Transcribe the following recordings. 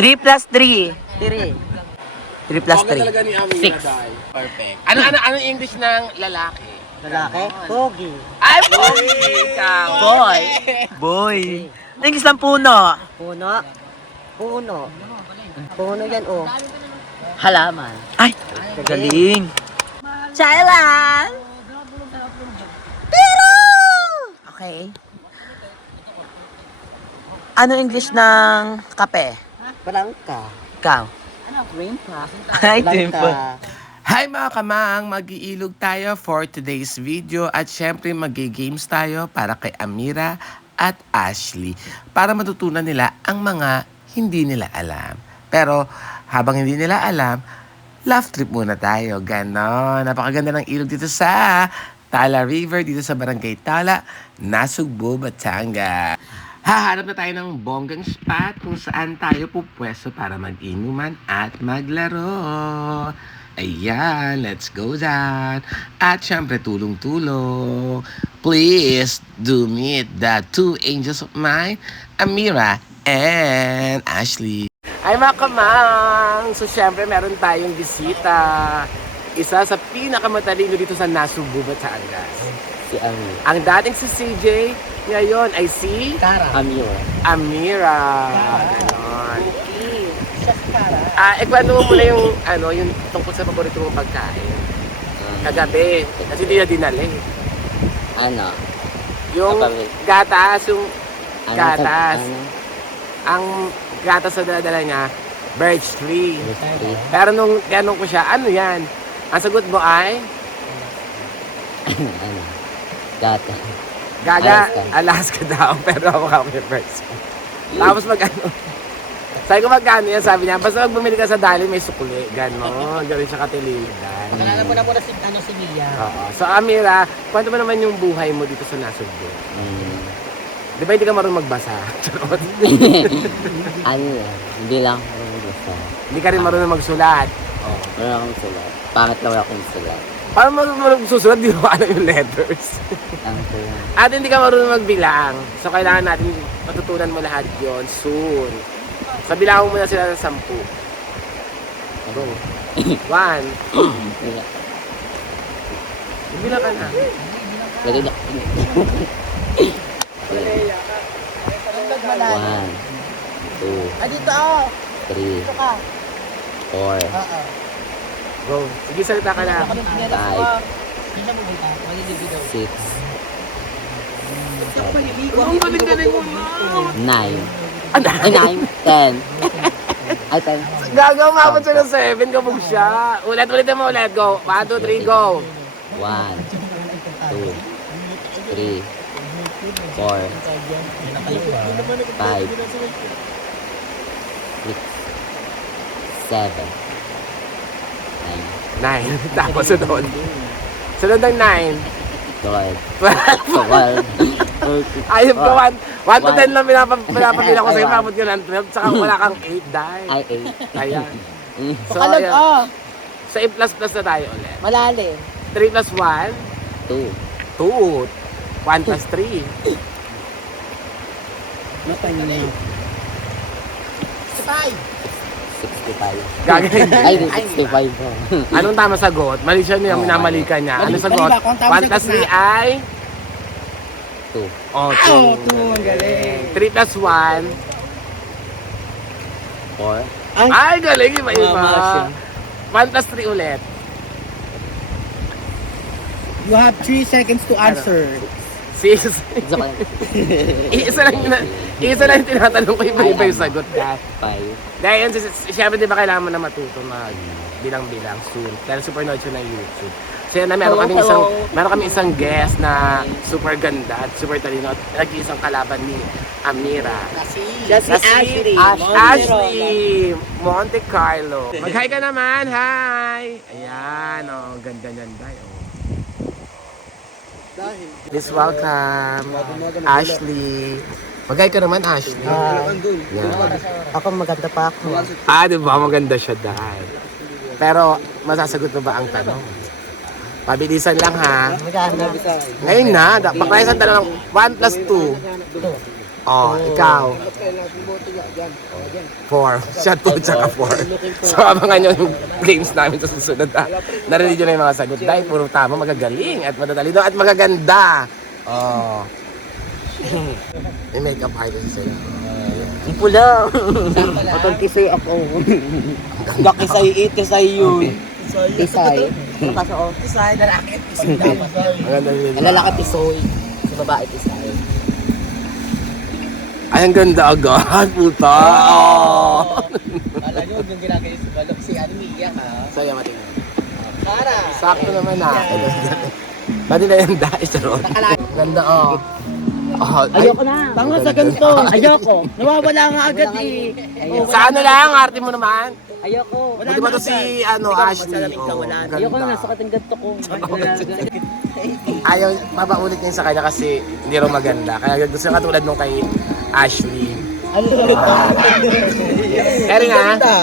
3 plus 3. 3. 3 plus Pogi talaga ni Amira 6. dahil. Perfect. Ano English ng lalaki? Lalaki? Pogi. Ay, pogi! Ikaw. Boy. Boy. English ng puno. Puno. Puno. Puno yan, oh. Halaman. Ay, galing. Thailand. Pero. Okay. Ano English ng kape? Balangka. Ikaw. Rimpa. Ay, tempo. Hi mga kamang! Mag-iilog tayo for today's video at syempre mag-games tayo para kay Amira at Ashley para matutunan nila ang mga hindi nila alam. Pero habang hindi nila alam, laugh trip muna tayo. Ganon. Napakaganda ng ilog dito sa Tala River, dito sa Barangay Tala, Nasugbu, Batangas. Hahanap na tayo ng bonggang spot kung saan tayo pupwesto para mag-inuman at maglaro. Ayan, let's go dyan. At syempre, tulong-tulong. Please do meet the two angels of mine, Amira and Ashley. Ay mga kamang! So syempre, meron tayong bisita. Isa sa pinakamatalino dito sa Nasugbu, Batangas. Si Ami. Ang dating si CJ, ngayon ay si Amira. Amira. Ganon. Ikwento mo muna yung tungkol sa paborito mong pagkain. Kagabi, kasi di na dinali. Ano? Yung Kapamil. gatas, yung Ano? gatas. Ano? Ang gatas na dala niya, birch tree. Mystery. Pero nung tinanong ko siya, ano yan? Ang sagot mo ay, Ano? Gata. Gaga, Alaska. Alaska daw, pero ako yung birch tree. Tapos mag-ano, sabi ko magkano yan, sabi niya, basta pag bumili ka sa dali, may sukuli. Ganon, gano'n siya katilidan. Pagkalala mo na si Mia. Oo. So Amira, kwento mo naman yung buhay mo dito sa Nasugbu. Di ba hindi ka marunong magbasa? Charot. Ano yan? Hindi lang ako gusto. Hindi ka rin marunong magsulat. Oo. Wala akong sulat. Pangit lang wala akong sulat. Paano marunong susulat? Di mo alam yung letters. Ang sulat. At hindi ka marunong magbilang. So kailangan natin matutunan mo lahat yon soon. So bilangan mo na sila sa 10. Go. 1. Wala. Bilang ka na. Lagay na. One, two, Dito ako. three, four, Go. Sige, salita ka na. 5, 6, Ang galing-galing mo na. 9. Ay, 9, 10. Ay, 10. Gagawa maabot siya ng 7, kabog siya. Ulit mo ulit. Go. 1, 2, 3, go. 1, 2, 3, 4, 5, 6, 7, 9, 9. Tapos sunod. Sunod ng 9. 12, 12, Ayop ka, 1 to 10 lang pinapabila ko sa'yo. Ay, Maabot ka ng 12. Saka wala kang 8 dahil. ay, Ayan. 8. So, ayan. Sa A++ na tayo ulit. Malalim. 3 plus 1, 2. 2. 1 plus 3. Mapanya na yun. 65. Gagawin. Ay, 65 po. Anong tama sagot? Mali siya niya, minamali ka niya. Ano sagot? 1 plus 3 ay? 2. Oh, 2. Ang galing. 3 plus 1. 4. Ay, galing. Iba-iba. 1 plus 3 ulit. You have 3 seconds to answer. 6. Joke lang. Isa lang yung tinatanong ko, iba-iba yung sagot ka. 5. Dahil yun, siyempre di ba kailangan mo na matuto bilang-bilang soon. Dahil super nerd siya ng YouTube. So yan na, meron kami isang guest na super ganda at super talino at nag-iisang kalaban ni Amira. Siya si Ashley. Ashley Monte Carlo. Mag-hi ka naman, hi! Ayan, oh, ganda-ganda, oh. Please welcome, Ashley. Mag-hi ka naman, Ashley. Yan. Ako maganda pa ako. Di ba? Maganda siya dahil. Pero, masasagot mo ba ang tanong? Pabilisan lang ha. Maganda. Ngayon na, paklayasan tanong 1 plus 2. Oh, ikaw. 4. Siya 2, tsaka 4. So, abangan nyo yung games namin sa susunod. Narinig nyo na yung mga sagot. Dahil puro tama, magagaling at matatalino at magaganda. Oh. May makeup artist sila. Ang pula. Matag-kisay ako. Bakisay it, kisay yun. Kisay. Ano kaso ko? Kisay, narakit, kisay dapat. Maganda rin. Ang lalaki pisoy. Sa babae kisay. Ay, ang ganda agad, puta. Oh. Alam nyo, yung ginagawa si Balok, si Mia ha. Saya matingin. Para. Sakto naman na. Pati na yung dais, Ron. Ganda, oh. Oh, Ayoko na. Tanga sa ganito. Ayoko. Nawawala nga agad eh. Sa ano lang, arte mo naman. Ayoko. Di ba to si, Ashley? Oh, Ayoko na. ganda. Nasa kating ganito ko. Ayaw, mapaulit niya sa kanya kasi hindi raw maganda. Kaya gusto niya katulad nung kay Ashley. Kaya nga.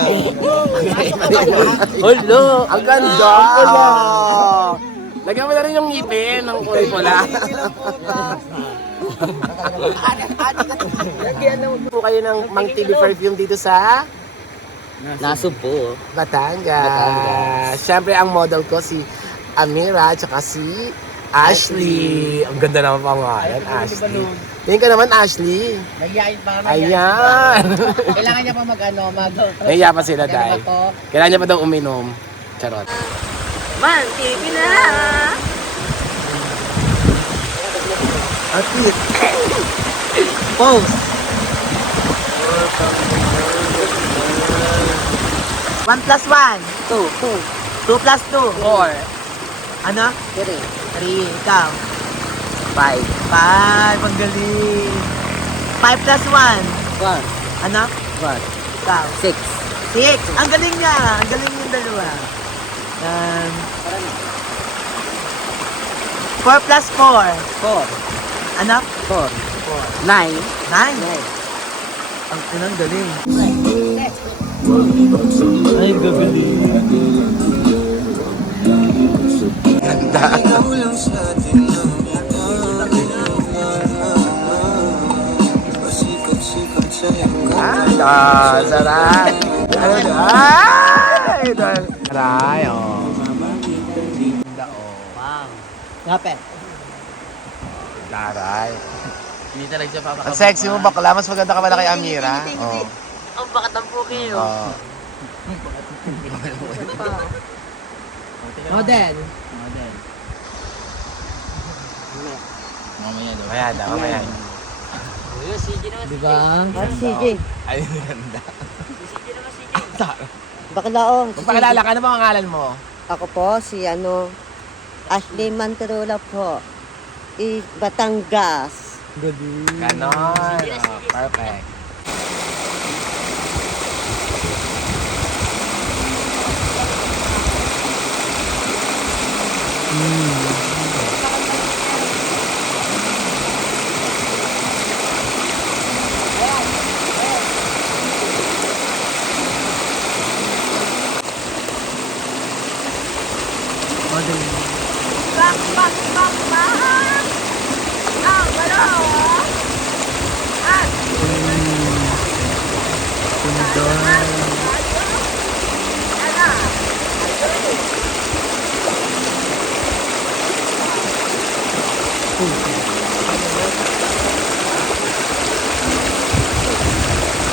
Hello. Ang ganda! Lagyan mo na rin yung ngipin ng kulay pula. Lagyan po kayo ng Mang TV perfume dito sa Nasub po. Batangas. Siyempre ang model ko si Amira at saka si Ashley. Ang ganda naman pangalan, Ashley. Tingin ka naman, Ashley. Nagyayin pa kami. Ayan. Kailangan niya pa mag. Nahiya pa sila dahil. Kailangan niya pa daw uminom. Charot. Man, TV na. Atit. Pose. 1 plus 1. 2. 2 plus 2. 4. Ano? 3. 3. Ikaw. 5. 5. Ang galing. 5 plus 1. 1. Ano? 1. Ikaw. 6. 6. Ang galing niya. Ang galing yung dalawa. 4 plus 4. 4. Ano? 4. 9. 9. Ang galing. Ay, gagaling. Ah, sarap. Ay, taray, oh. Wow. Ngapet. Taray. Hindi talaga siya papakabak. Ang sexy mo, bakla. Mas maganda ka pala kay Amira. Oh. Ang bakat ng puki yun. Oh. Model. Mamaya daw, mamaya. Yung CG naman. Diba? CG. Ay, ganda. CG naman CG. Baklaon. Magpakilala ka, ano ba ang ngalan mo? Ako po, si Ashley Manterola po. Batangas. Ganon. Oh, perfect.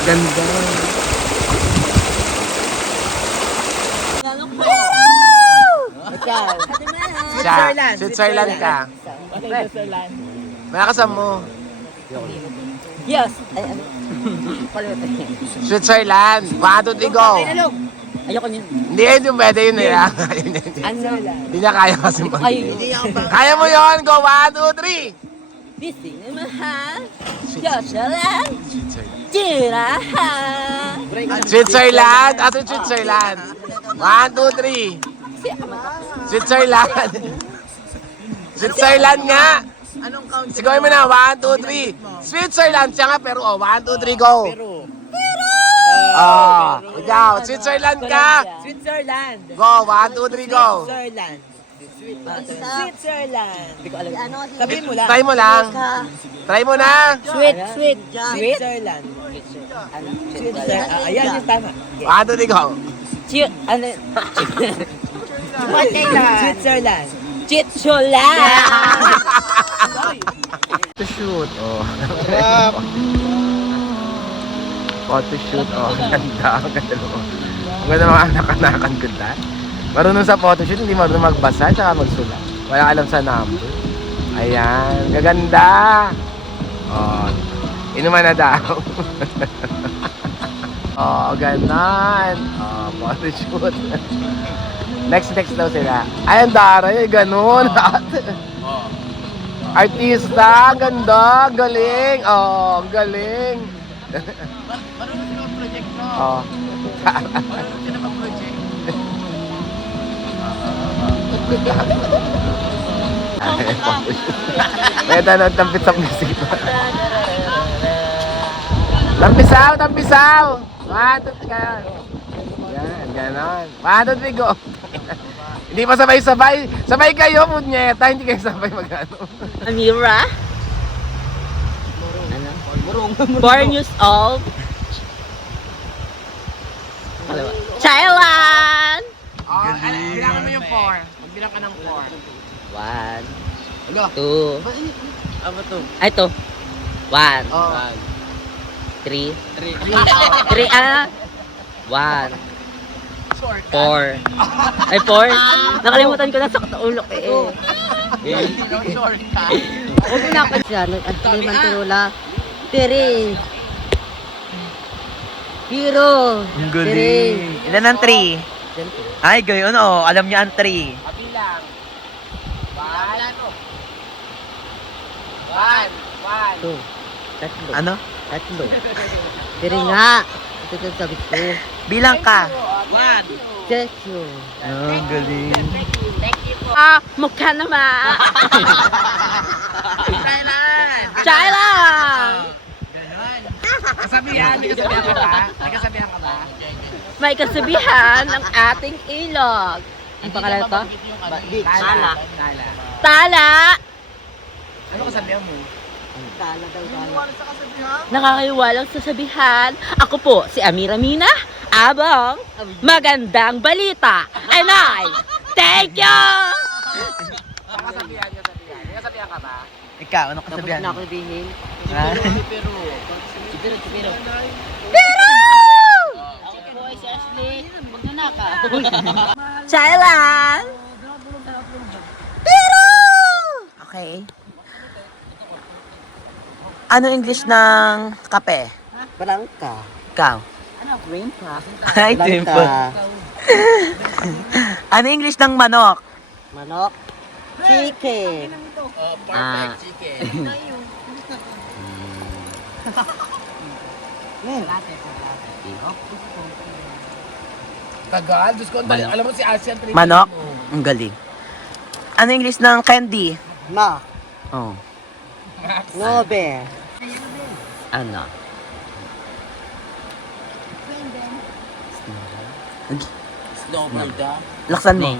Ganda. Switzerland. Switzerland ka. May kasama mo. Yes. Switzerland. 1, 2, 3, go. Ayoko nyo. Hindi, hindi pwede yun eh. Ano? Hindi niya kaya kasi mag- Ay, Kaya mo yun. Go, 1, 2, 3. busy naman ha. Switzerland. Tira-ha. Switzerland. Ato Switzerland. 1, 2, 3. Switzerland. Switzerland nga. Anong count? Sigawin mo na. 1, 2, 3. Switzerland siya nga pero 1, 2, 3, go. Ikaw. Switzerland ka. Switzerland. Go, 1, 2, 3, go. Switzerland. Switzerland. Hindi ko alam. Si ano, si Sabihin mo lang. Try mo lang. Try mo na. Sweet. Switzerland. Switzerland. Ayan yung tama. Ano din ko? Ano? Switzerland. Chitchola! To shoot. Oh. Photo shoot. Oh, ang ganda. Ang ganda mo. Ang ganda mga anak-anakan ganda. Marunong sa photoshoot, hindi marunong magbasa at magsulat. Wala alam sa number. Ayan, gaganda. Oh, inuman na daw. Oh, ganon. Oh, photoshoot. Next daw sila. Ay, ang daray, ganun. Artista, ang ganda, galing. Oh, ang galing. Marunong sila mag-project, no? Oh. Marunong sila mag-project. May tanong tampit sa music. Tampisaw, tampisaw! Matut ka. Yan, ganon. Matut, bigo. Hindi pa sabay-sabay. Sabay kayo, punyeta. Hindi kayo sabay mag-ano. Amira? Ano? 4 years old. Thailand! Oh, bilangan mo yung 4. Magbilang ka ng 4. 1, 2, Ano to? ay ito. 1, Oh. 3, 3, 1, 4. Ay, 4? Nakalimutan ko na sa katulok eh. Huwag na ako siya. Ashley Manturula. Tiri. Hero. Ang galing. Ilan ang 3? Ay, gayon oh. Alam niya ang 3. Kabilang. 1. 2. Tatlo. Ano? Tatlo. Tiri nga. Ito yung sabi ko. Bilang ka. Tetsu. Ang galing. Mukha naman. Thailand! Kasabihan, may kasabihan ka ba? May kasabihan ka ba? May kasabihan ng ating ilog. Ang pangalan to? Tala. Tala! Ano kasabihan mo? Kala daw kala. Nakakaiwalang sasabihan. Ako po, si Amira Mina, abang magandang balita. And I, thank you! Kasabihan. May kasabihan ka ba? Ikaw, ano Tapos kasabihan na mo? ako sabihin. Ha? Thailand! Okay. Ano English ng kape? Balangka. Ikaw. Green pa. Ay, dimple. Ano English ng manok? Manok. Chicken. Ah, Tagal, Diyos ko, ang dali. Alam mo si Asian Trade. Manok? Ang galing. Ano English ng candy? Ma. Oh. Nobe. ano? Snowbird, ah. Laksan mo.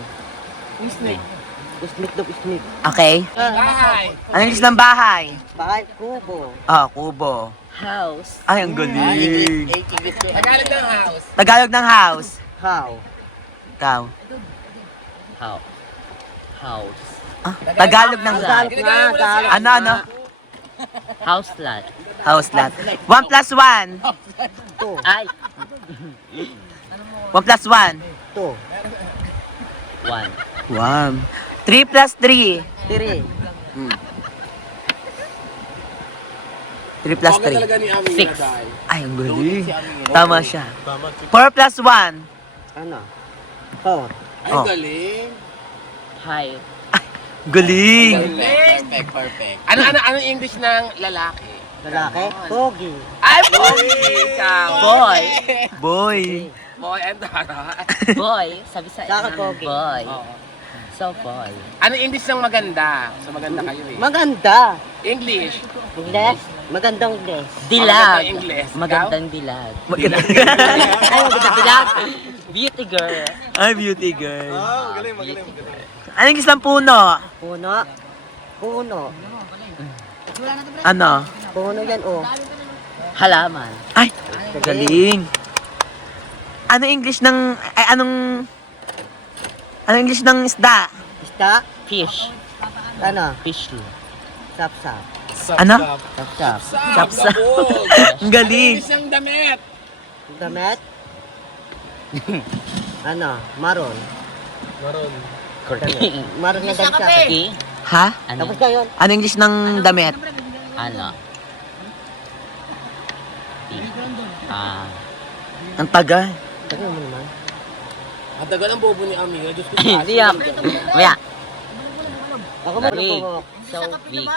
Usmik daw usmik. Okay. Bahay. Ano English ng bahay? Bahay kubo. Ah, kubo. House. Ay, ang galing. Tagalog ng house. Tagalog ng house. How? Ikaw. House. Ah, Tagalog ng Tagalog nga. Tagalog. Ano? House lot. House lot. 1 plus 1. Ay, 1 plus 1. 2. 1. 1. 3 plus 3. Tiri. 3 plus Bagal 3. talaga ni Amina, 6. dahil. Ay, ang galing. Tama siya. 4 plus 1. Ano? 4. Ay, Oh. galing. High. Galing. Perfect. Ano English ng lalaki? Lalaki? Pogi. Ay, boy! Ikaw. Boy. Boy. Boy and Dara. Boy. Sabi sa Saka pogi. Boy. Oo. So, boy. Ano English ng maganda? So maganda kayo eh. Maganda. English. Ingles? Magandang Ingles. Dilag. Magandang Ingles. Ikaw? Magandang dilag. Maganda. Ay, magandang dilag. Beauty girl. Ay, beauty girl. Anong English ng puno? Puno. Puno. Ano? Puno yan, oh. Halaman. Ay, galing. Ano English ng... Ay, anong English ng isda? Isda. Fish. Ano? Fish. Sapsap. Ano? Sapsap. Sapsa. Ang galing. Isang damit. Damit. Ano? Maroon. Maroon na damit sa akin. Okay. Ha? Ano? Tapos na yun. Ano English ng damit? Ano? Ah. Ang tagal. Tagal mo naman. Ang tagal ang bobo ni Amira. Diyos ko. Hindi ako. Maya. Ako mo Wait. po. So weak.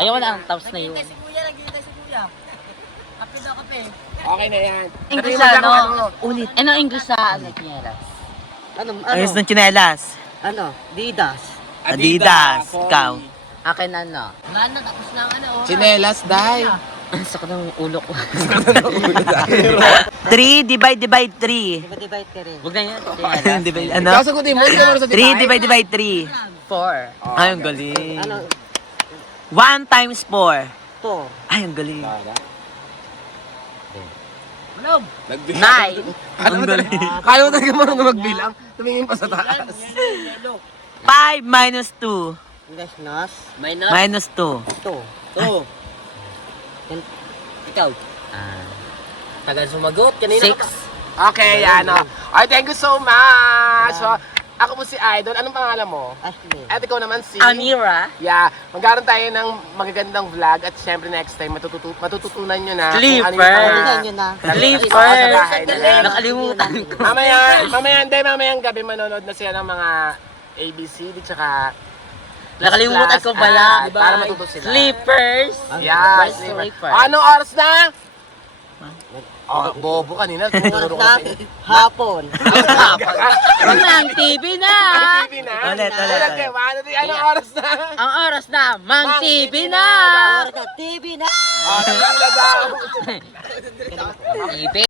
Ayaw na ang tapos na yun. Okay na yan. English Sabi mo ano? ano? Ulit. Ano English sa ano? Kieras? Ano? Ayos ng tsinelas. Ano? Didas. Adidas. Ikaw. Akin ano? Chinelas, dahil. Ang sakit ng ulo ko. 3 divide 3. Divide ka rin. Huwag na yan. Divide, ano? Ikaw sagutin mo. Hindi ka marunong sa 3 divide 3. 4. Ay, ang galing. Ano? 1 times 4. 4. Ay, ang galing. 9. Ang galing. Kaya mo talaga marunong magbilang. Tumingin pa sa taas. 5 minus 2. Gasnos. Minus 2. 2. Ikaw. Tagal sumagot. Kanina 6. Okay, yan o. Okay, thank you so much. So, ako po si Idol. Anong pangalan mo? Ashley. At ikaw naman si... Amira. Yeah, magkaroon tayo ng magagandang vlog at syempre next time matututunan nyo na Sleeper. kung ano yung Ano nyo na? Sleeper. sa bahay nila. Nakalimutan ko. Mamayang gabi manonood na sila ng mga ABCD tsaka Nakalimutan ko pala. para matuto sila. Sleepers. Yeah, Sleeper. sleeper. Anong oras na? Oh, bobo kanina. Tumuturo ko sa inyo. Hapon. Mang TV na. TV na? Ulit. Anong oras na? Ang oras na. Mang TV na. TV na. Oh, TV na daw. TV.